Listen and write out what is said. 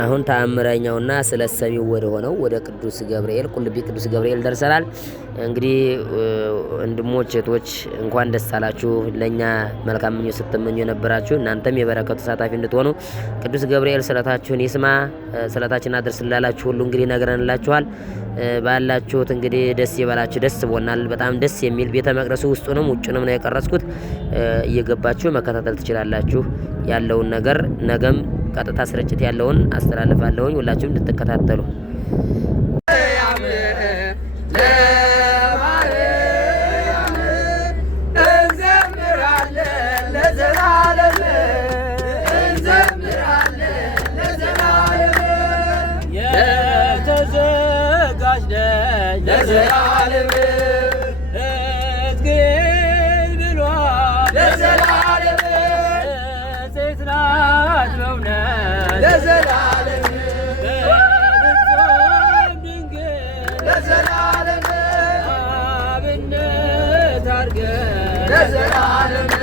አሁን ተአምረኛውና ስለሰሚው ወደ ሆነው ወደ ቅዱስ ገብርኤል ቁልቢ ቅዱስ ገብርኤል ደርሰናል። እንግዲህ ወንድሞች እህቶች እንኳን ደስ አላችሁ። ለኛ መልካም ምኞት ስትመኙ የነበራችሁ እናንተም የበረከቱ ተሳታፊ እንድትሆኑ ቅዱስ ገብርኤል ስለታችሁን ይስማ። ስለታችን አድርስላላችሁ ሁሉ እንግዲህ ነግረንላችኋል። ባላችሁት እንግዲህ ደስ ይበላችሁ። ደስ ቦናል። በጣም ደስ የሚል ቤተ መቅደሱ ውስጡንም ውጭንም ነው የቀረጽኩት። እየገባችሁ መከታተል ትችላላችሁ ያለውን ነገር። ነገም ቀጥታ ስርጭት ያለውን አስተላልፋለሁኝ ሁላችሁም እንድትከታተሉ። ለዘላለም